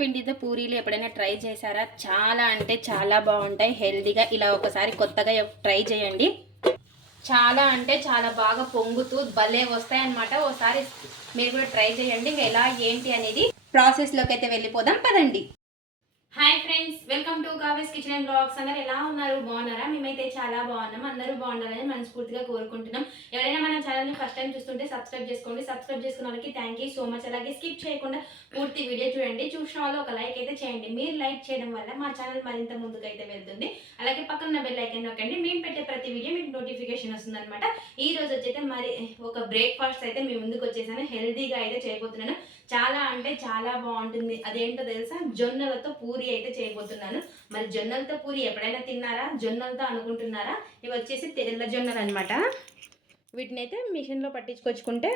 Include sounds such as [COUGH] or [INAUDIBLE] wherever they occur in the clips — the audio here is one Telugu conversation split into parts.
పిండితో పూరీలు ఎప్పుడైనా ట్రై చేశారా? చాలా అంటే చాలా బాగుంటాయి. హెల్దీగా ఇలా ఒకసారి కొత్తగా ట్రై చేయండి. చాలా అంటే చాలా బాగా పొంగుతూ భలే వస్తాయన్నమాట ఒకసారి మీరు కూడా ట్రై చేయండి. ఎలా ఏంటి అనేది ప్రాసెస్లోకి అయితే వెళ్ళిపోదాం. పదండి. హాయ్ ఫ్రెండ్స్ వెల్కమ్ టు కావేస్ కిచెన్ అండ్ బ్లాగ్స్ అందరు ఎలా ఉన్నారు? బాగున్నారా? మేమైతే చాలా బాగున్నాం. అందరూ బాగుండాలని మనస్ఫూర్తిగా కోరుకుంటున్నాం. ఎవరైనా మన ఛానల్ని ఫస్ట్ టైం చూస్తుంటే సబ్స్క్రైబ్ చేసుకోండి. సబ్స్క్రైబ్ చేసుకున్న వాళ్ళకి థ్యాంక్ యూ సో మచ్ అలాగే స్కిప్ చేయకుండా పూర్తి వీడియో చూడండి. చూసిన వాళ్ళు ఒక లైక్ అయితే చేయండి. మీరు లైక్ చేయడం వల్ల మా ఛానల్ మరింత ముందుకైతే వెళ్తుంది. అలాగే పక్కన ఉన్న బెల్ ఐకన్ నొక్కండి. మేము పెట్టే ప్రతి వీడియో మీకు నోటిఫికేషన్ వస్తుందన్నమాట. ఈ రోజు వచ్చైతే మరి ఒక బ్రేక్ఫాస్ట్ అయితే మీ ముందుకు వచ్చేసాను. హెల్దీగా అయితే చేయబోతున్నాను. చాలా అంటే చాలా బాగుంటుంది. అదేంటో తెలుసా? జొన్నలతో పూరి అయితే చేయబోతున్నాను. మరి జొన్నలతో పూరి ఎప్పుడైనా తిన్నారా? జొన్నలతో అనుకుంటున్నారా? ఇవి వచ్చేసి తెల్ల జొన్నలు అనమాట వీటిని అయితే మిషన్లో పట్టించుకొచ్చుకుంటే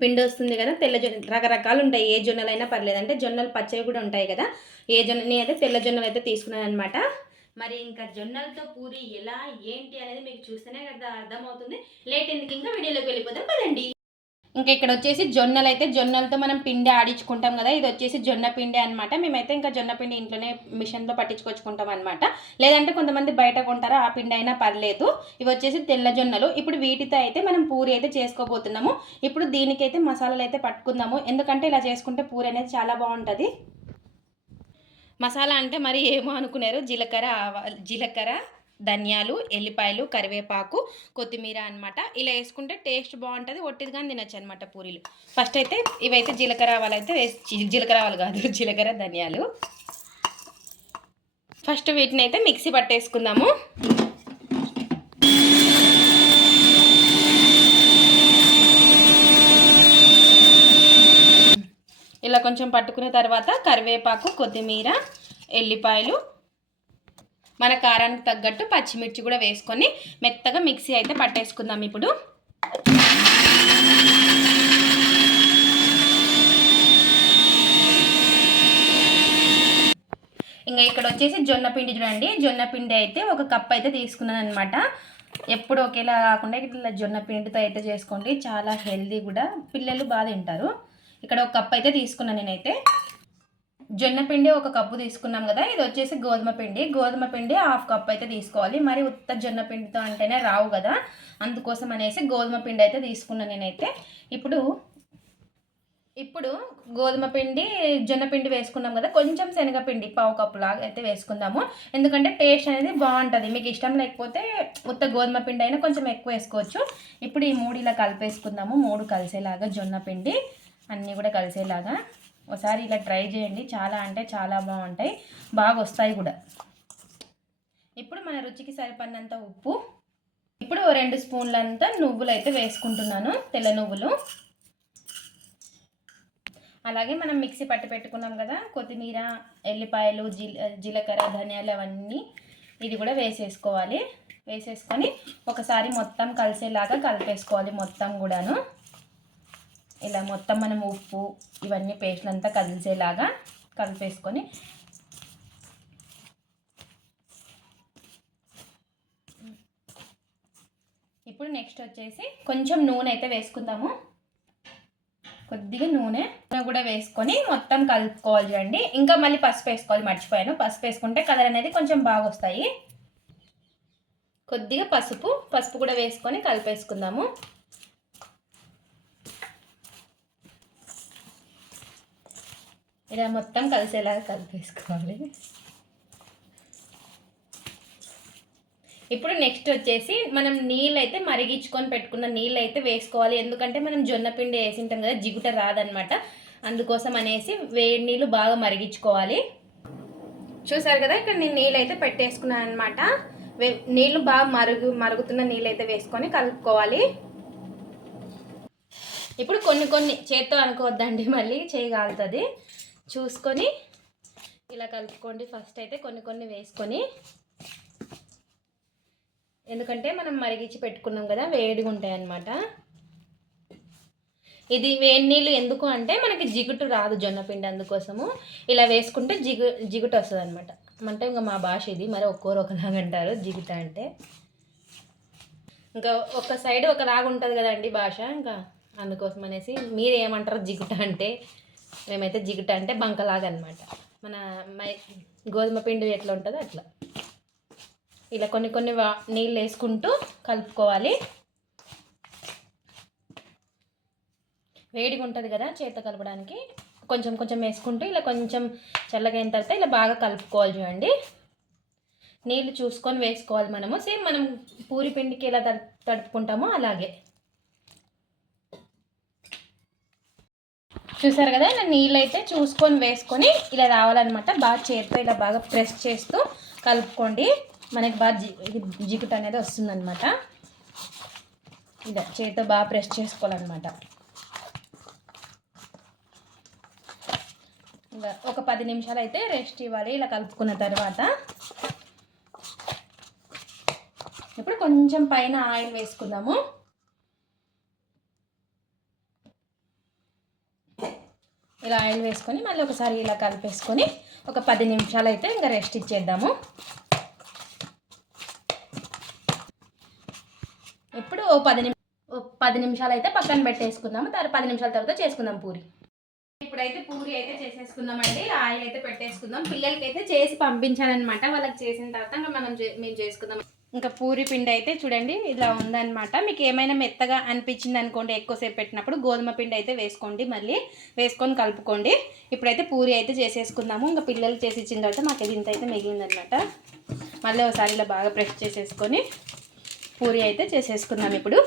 పిండి వస్తుంది కదా తెల్ల జొన్న రకరకాలు ఉంటాయి. ఏ జొన్నలైనా పర్లేదు. అంటే జొన్నలు పచ్చవి కూడా ఉంటాయి కదా. ఏ జొన్న నేను అయితే తెల్ల జొన్నలు అయితే తీసుకున్నాను అనమాట మరి ఇంకా జొన్నలతో పూరి ఎలా ఏంటి అనేది మీకు చూస్తేనే కదా అర్థమవుతుంది. లేట్ ఎందుకు? ఇంకా వీడియోలోకి వెళ్ళిపోదాం. పదండి. ఇంకా ఇక్కడ వచ్చేసి జొన్నలు అయితే జొన్నలతో మనం పిండి ఆడించుకుంటాం కదా ఇది వచ్చేసి జొన్న పిండి అనమాట మేమైతే ఇంకా జొన్న పిండి ఇంట్లోనే మిషన్లో పట్టించుకొచ్చుకుంటాం అనమాట లేదంటే కొంతమంది బయట కొంటారా ఆ పిండి అయినా పర్లేదు. ఇవి వచ్చేసి తెల్ల జొన్నలు. ఇప్పుడు వీటితో అయితే మనం పూరి అయితే చేసుకోబోతున్నాము. ఇప్పుడు దీనికైతే మసాలాలు అయితే పట్టుకుందాము. ఎందుకంటే ఇలా చేసుకుంటే పూరి అనేది చాలా బాగుంటుంది. మసాలా అంటే మరి ఏమో అనుకున్నారు. జీలకర్ర జీలకర్ర ధనియాలు ఎల్లిపాయలు కరివేపాకు కొత్తిమీర అనమాట ఇలా వేసుకుంటే టేస్ట్ బాగుంటుంది ఒట్టిదిగా తినచ్చు అనమాట పూరీలు. ఫస్ట్ అయితే ఇవైతే జీలకర్ర ఆవాలు అయితే వేసి జీలకర్ర ఆవాలు కాదు [LAUGHS] జీలకర్ర ధనియాలు. ఫస్ట్ వీటిని అయితే మిక్సీ పట్టేసుకుందాము. ఇలా కొంచెం పట్టుకున్న తర్వాత కరివేపాకు కొత్తిమీర ఎల్లిపాయలు మన కారానికి తగ్గట్టు పచ్చిమిర్చి కూడా వేసుకొని మెత్తగా మిక్సీ అయితే పట్టేసుకుందాం ఇప్పుడు. ఇంకా ఇక్కడ వచ్చేసి జొన్న పిండి చూడండి. జొన్న పిండి అయితే ఒక కప్ అయితే తీసుకున్నాను అనమాట ఎప్పుడు ఒకేలా కాకుండా ఇట్లా జొన్న పిండితో అయితే చేసుకోండి. చాలా హెల్దీ కూడా. పిల్లలు బాగా తింటారు. ఇక్కడ ఒక కప్ అయితే తీసుకున్నాను నేనైతే. జొన్న పిండి ఒక కప్పు తీసుకున్నాం కదా ఇది వచ్చేసి గోధుమ పిండి. గోధుమ పిండి హాఫ్ కప్ అయితే తీసుకోవాలి. మరి ఉత్త జొన్న పిండితో అంటేనే రావు కదా. అందుకోసం అనేసి గోధుమ పిండి అయితే తీసుకున్నాను నేనైతే. ఇప్పుడు ఇప్పుడు గోధుమ పిండి జొన్న పిండి వేసుకున్నాం కదా కొంచెం శనగపిండి పావు కప్పు లాగా అయితే వేసుకుందాము. ఎందుకంటే టేస్ట్ అనేది బాగుంటుంది. మీకు ఇష్టం లేకపోతే ఉత్త గోధుమ పిండి అయినా కొంచెం ఎక్కువ వేసుకోవచ్చు. ఇప్పుడు ఈ మూడు ఇలా కలిపేసుకుందాము. మూడు కలిసేలాగా జొన్న పిండి అన్నీ కూడా కలిసేలాగా. ఒకసారి ఇలా ట్రై చేయండి. చాలా అంటే చాలా బాగుంటాయి. బాగా వస్తాయి కూడా. ఇప్పుడు మన రుచికి సరిపడినంత ఉప్పు. ఇప్పుడు రెండు స్పూన్లంతా నువ్వులు అయితే వేసుకుంటున్నాను. తెల్ల నువ్వులు. అలాగే మనం మిక్సీ పట్టి పెట్టుకున్నాం కదా. కొత్తిమీర ఎల్లిపాయలు జీల జీలకర్ర ధనియాలు అవన్నీ ఇది కూడా వేసేసుకోవాలి. వేసేసుకొని ఒకసారి మొత్తం కలిసేలాగా కలిపేసుకోవాలి మొత్తం కూడాను. ఇలా మొత్తం మనం ఉప్పు ఇవన్నీ పేస్ట్లు అంతా కలిసేలాగా కలిపేసుకొని ఇప్పుడు నెక్స్ట్ వచ్చేసి కొంచెం నూనె అయితే వేసుకుందాము. కొద్దిగా నూనె కూడా వేసుకొని మొత్తం కలుపుకోవాలి చూడండి. ఇంకా మళ్ళీ పసుపు వేసుకోవాలి మర్చిపోయాను. పసుపు వేసుకుంటే కలర్ అనేది కొంచెం బాగా వస్తాయి. కొద్దిగా పసుపు పసుపు కూడా వేసుకొని కలిపేసుకుందాము. ఇలా మొత్తం కలిసేలాగా కలిపేసుకోవాలి ఇప్పుడు నెక్స్ట్ వచ్చేసి మనం నీళ్ళు అయితే మరిగించుకొని పెట్టుకున్న నీళ్ళు అయితే వేసుకోవాలి. ఎందుకంటే మనం జొన్న పిండి వేసింటాం కదా జిగుట రాదనమాట అందుకోసం అనేసి వేడి నీళ్ళు బాగా మరిగించుకోవాలి. చూసారు కదా ఇక్కడ నేను నీళ్ళు అయితే పెట్టేసుకున్నాను అనమాట నీళ్ళు బాగా మరుగు మరుగుతున్న నీళ్ళు అయితే వేసుకొని కలుపుకోవాలి. ఇప్పుడు కొన్ని కొన్ని చేత్తో అనుకోవద్దండి మళ్ళీ చేయగలుగుతుంది చూసుకొని ఇలా కలుపుకోండి. ఫస్ట్ అయితే కొన్ని కొన్ని వేసుకొని ఎందుకంటే మనం మరిగించి పెట్టుకున్నాం కదా వేడిగా ఉంటాయి అన్నమాట. ఇది వేడి నీళ్ళు ఎందుకు అంటే మనకి జిగుటు రాదు జొన్నపిండి అందుకోసము. ఇలా వేసుకుంటే జిగు జిగుటు వస్తుంది అనమాట అంటే ఇంకా మా భాష ఇది మరి ఒక్కోరు ఒకలాగా అంటారు జిగుట అంటే. ఇంకా ఒక సైడ్ ఒకలాగా ఉంటుంది కదండి భాష ఇంకా అందుకోసం అనేసి మీరు ఏమంటారు జిగుట అంటే? మేమైతే జిగుట అంటే బంకలాగా అనమాట మన మై గోధుమ పిండి ఎట్లా ఉంటుందో అట్లా. ఇలా కొన్ని కొన్ని వా నీళ్ళు వేసుకుంటూ కలుపుకోవాలి. వేడిగా ఉంటుంది కదా చేత కలపడానికి. కొంచెం కొంచెం వేసుకుంటూ ఇలా కొంచెం చల్లగైన తర్వాత ఇలా బాగా కలుపుకోవాలి చూడండి. నీళ్ళు చూసుకొని వేసుకోవాలి మనము. సేమ్ మనం పూరి పిండికి ఎలా తడుపుకుంటామో అలాగే. చూసారు కదా ఇలా నీళ్ళు అయితే చూసుకొని వేసుకొని ఇలా రావాలన్నమాట. బాగా చేతితో ఇలా బాగా ప్రెస్ చేస్తూ కలుపుకోండి. మనకి బాగా జి జిగుట అనేది వస్తుందన్నమాట. ఇలా చేతితో బాగా ప్రెస్ చేసుకోవాలన్నమాట. ఇలా ఒక పది నిమిషాలు అయితే రెస్ట్ ఇవ్వాలి ఇలా కలుపుకున్న తర్వాత. ఇప్పుడు కొంచెం పైన ఆయిల్ వేసుకుందాము. ఇలా ఆయిల్ వేసుకొని మళ్ళీ ఒకసారి ఇలా కలిపేసుకొని ఒక పది నిమిషాలు అయితే ఇంకా రెస్ట్ ఇచ్చేద్దాము. ఇప్పుడు ఓ పది నిమి పది నిమిషాలు అయితే పక్కన పెట్టేసుకుందాము తర్వాత పది నిమిషాల తర్వాత చేసుకుందాం పూరి. ఇప్పుడైతే పూరి అయితే చేసేసుకుందామండి. ఆయిల్ అయితే పెట్టేసుకుందాం. పిల్లలకి అయితే చేసి పంపించాలన్నమాట. వాళ్ళకి చేసిన తర్వాత ఇంకా మనం చే- మేము చేసుకుందాం. ఇంకా పూరి పిండి అయితే చూడండి ఇలా ఉందన్నమాట. మీకు ఏమైనా మెత్తగా అనిపించింది అనుకోండి ఎక్కువసేపు పెట్టినప్పుడు గోధుమ పిండి అయితే వేసుకోండి మళ్ళీ వేసుకొని కలుపుకోండి. ఇప్పుడైతే పూరి అయితే చేసేసుకుందాము. ఇంకా పిల్లలు చేసి ఇచ్చిన తర్వాత మాకు ఇది ఇంత అయితే మిగిలిందనమాట మళ్ళీ ఒకసారి ఇలా బాగా ప్రెస్ చేసేసుకొని పూరి అయితే చేసేసుకుందాం ఇప్పుడు.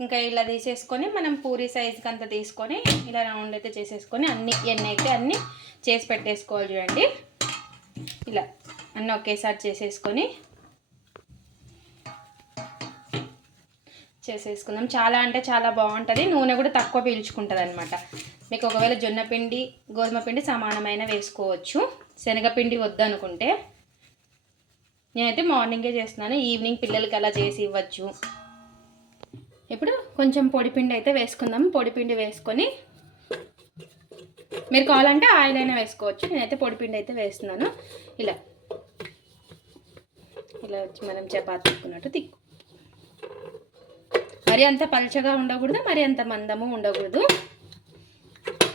ఇంకా ఇలా తీసేసుకొని మనం పూరి సైజ్కి అంత తీసుకొని ఇలా రౌండ్ అయితే చేసేసుకొని అన్ని ఎన్ని అయితే అన్నీ చేసి పెట్టేసుకోవాలి చూడండి. ఇలా. అన్నీ ఒకేసారి చేసేసుకొని చేసేసుకుందాం. చాలా అంటే చాలా బాగుంటుంది. నూనె కూడా తక్కువ పీల్చుకుంటుంది అనమాట మీకు ఒకవేళ జొన్న పిండి గోధుమ పిండి సమానమైన వేసుకోవచ్చు. శనగపిండి వద్దనుకుంటే నేనైతే మార్నింగే చేస్తున్నాను. ఈవినింగ్ పిల్లలకి అలా చేసి ఇవ్వచ్చు. ఇప్పుడు కొంచెం పొడిపిండి అయితే వేసుకుందాం. పొడిపిండి వేసుకొని మీరు కావాలంటే ఆయిల్ అయినా వేసుకోవచ్చు. నేనైతే పొడిపిండి అయితే వేస్తున్నాను. ఇలా. ఇలా వచ్చి మనం చపాతి తిక్కున్నట్టు తిక్కు. మరి అంత పల్చగా ఉండకూడదు మరి అంత మందము ఉండకూడదు.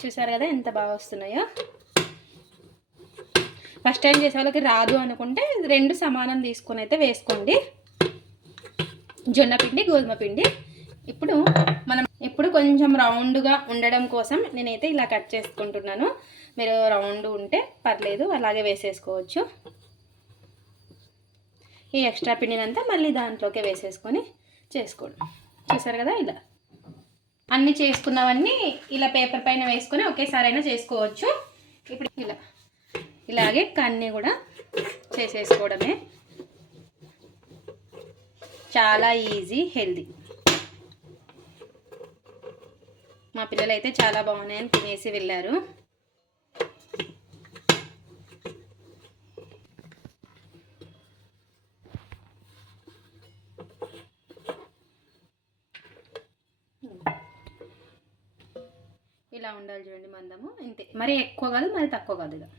చూసారు కదా ఎంత బాగా వస్తున్నాయో? ఫస్ట్ టైం చేసే వాళ్ళకి రాదు అనుకుంటే రెండు సమానం తీసుకొని అయితే వేసుకోండి. జొన్న పిండి గోధుమ పిండి. ఇప్పుడు మనం ఇప్పుడు కొంచెం రౌండ్గా ఉండడం కోసం నేనైతే ఇలా కట్ చేసుకుంటున్నాను. మీరు రౌండ్ ఉంటే పర్లేదు అలాగే వేసేసుకోవచ్చు. ఈ ఎక్స్ట్రా పిండినంతా మళ్ళీ దాంట్లోకి వేసేసుకొని చేసుకోండి. చూసారు కదా ఇలా. అన్నీ చేసుకున్నవన్నీ ఇలా పేపర్ పైన వేసుకొని ఒకేసారి అయినా చేసుకోవచ్చు. ఇప్పుడు ఇలా. ఇలాగే కన్నీ కూడా చేసేసుకోవడమే. చాలా ఈజీ హెల్దీ. మా పిల్లలైతే చాలా బాగున్నాయని తినేసి వెళ్ళారు. ఇలా ఉండాలి చూడండి మందము. ఇంతే. మరి ఎక్కువ కాదు మరి తక్కువ కాదు ఇలా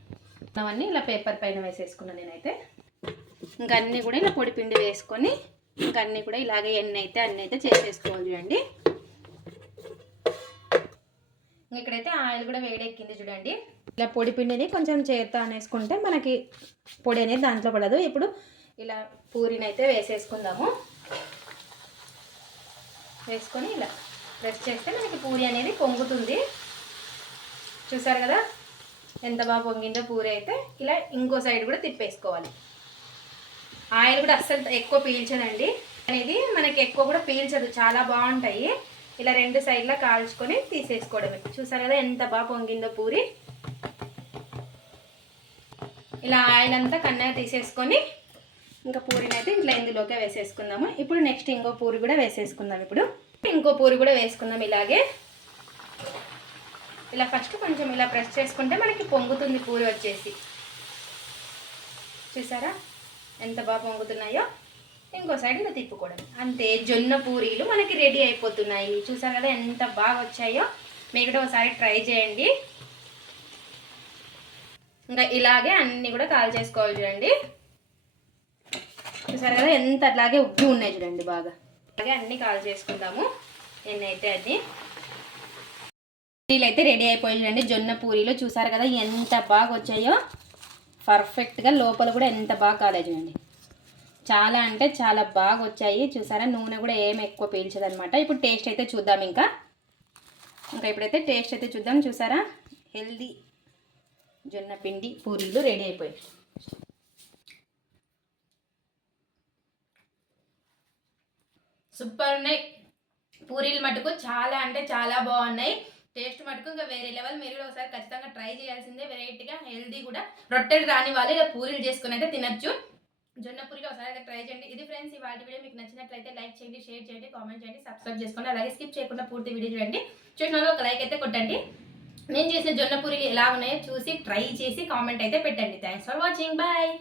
అవన్నీ ఇలా పేపర్ పైన వేసేసుకున్నాను నేనైతే. ఇంకా అన్నీ కూడా ఇలా పొడి పిండి వేసుకొని ఇంకా అన్నీ కూడా ఇలాగే ఎన్ని అయితే అన్నీ అయితే చేసేసుకోవాలి చూడండి. ఇక్కడైతే ఆయిల్ కూడా వేడెక్కింది చూడండి. ఇలా పొడి పిండిని కొంచెం చేత్తో అనేసుకుంటే మనకి పొడి అనేది దాంట్లో పడదు. ఇప్పుడు ఇలా పూరిని అయితే వేసేసుకుందాము. వేసుకొని ఇలా ప్రెస్ చేస్తే మనకి పూరి అనేది పొంగుతుంది. చూసారు కదా? ఎంత బాగా పొంగిందో పూరి అయితే ఇలా ఇంకో సైడ్ కూడా తిప్పేసుకోవాలి. ఆయిల్ కూడా అస్సలు ఎక్కువ పీల్చదండి. అనేది మనకి ఎక్కువ కూడా పీల్చదు చాలా బాగుంటాయి. ఇలా రెండు సైడ్లా కాల్చుకొని తీసేసుకోవడమే. చూసారు కదా ఎంత బాగా పొంగిందో పూరి? ఇలా ఆయిల్ అంతా కన్నగా తీసేసుకొని ఇంకా పూరిని అయితే ఇట్లా ఇందులోకే వేసేసుకుందాము. ఇప్పుడు నెక్స్ట్ ఇంకో పూరి కూడా వేసేసుకుందాం ఇప్పుడు. ఇంకో పూరి కూడా వేసుకుందాం ఇలాగే. ఇలా ఫస్ట్ కొంచెం ఇలా ప్రెస్ చేసుకుంటే మనకి పొంగుతుంది పూరి వచ్చేసి. చూసారా? ఎంత బాగా పొంగుతున్నాయో. ఇంకో సైడ్ ఇలా తిప్పుకోవడం. అంతే జొన్న పూరీలు మనకి రెడీ అయిపోతున్నాయి. చూసారు కదా ఎంత బాగా వచ్చాయో. మీరు కూడా ఒకసారి ట్రై చేయండి. ఇంకా ఇలాగే అన్నీ కూడా కాల్ చేసుకోవాలి చూడండి. చూసారు కదా ఎంత అట్లాగే ఉబ్బి ఉన్నాయి చూడండి బాగా. అలాగే అన్నీ కాల్ చేసుకుందాము. నేనైతే అది పూరీలు అయితే రెడీ అయిపోయాయండి జొన్న పూరీలు చూసారు కదా ఎంత బాగా వచ్చాయో. పర్ఫెక్ట్గా లోపల కూడా ఎంత బాగా కాలేదు చూడండి. చాలా అంటే చాలా బాగా వచ్చాయి. చూసారా? నూనె కూడా ఏం ఎక్కువ పీల్చదనమాట ఇప్పుడు టేస్ట్ అయితే చూద్దాం ఇంకా. ఇంకా ఇప్పుడైతే టేస్ట్ అయితే చూద్దాం. చూసారా? హెల్దీ జొన్న పిండి పూరీలు రెడీ అయిపోయాయి. సూపర్ ఉన్నాయి. పూరీలు మటుకు చాలా అంటే చాలా బాగున్నాయి. టేస్ట్ మటుకు ఇంకా వేరే లెవెల్. మీరు కూడా ఒకసారి ఖచ్చితంగా ట్రై చేయాల్సిందే. వెరైటీగా హెల్దీ కూడా. రొట్టెలు రాని వాళ్ళు ఇలా పూరీలు చేసుకుని అయితే తినచ్చు. జొన్న పూరీలు ఒకసారి అయితే ట్రై చేయండి. ఇది ఫ్రెండ్స్ ఈ వాటి వీడియో మీకు నచ్చినట్లయితే లైక్ చేయండి షేర్ చేయండి కామెంట్ చేయండి సబ్స్క్రైబ్ చేసుకోండి. అలాగే స్కిప్ చేయకుండా పూర్తి వీడియో చూడండి. చూసిన ఒక లైక్ అయితే కొట్టండి. నేను చేసిన జొన్న పూరీలు ఎలా ఉన్నాయో చూసి ట్రై చేసి కామెంట్ అయితే పెట్టండి. Thanks for watching bye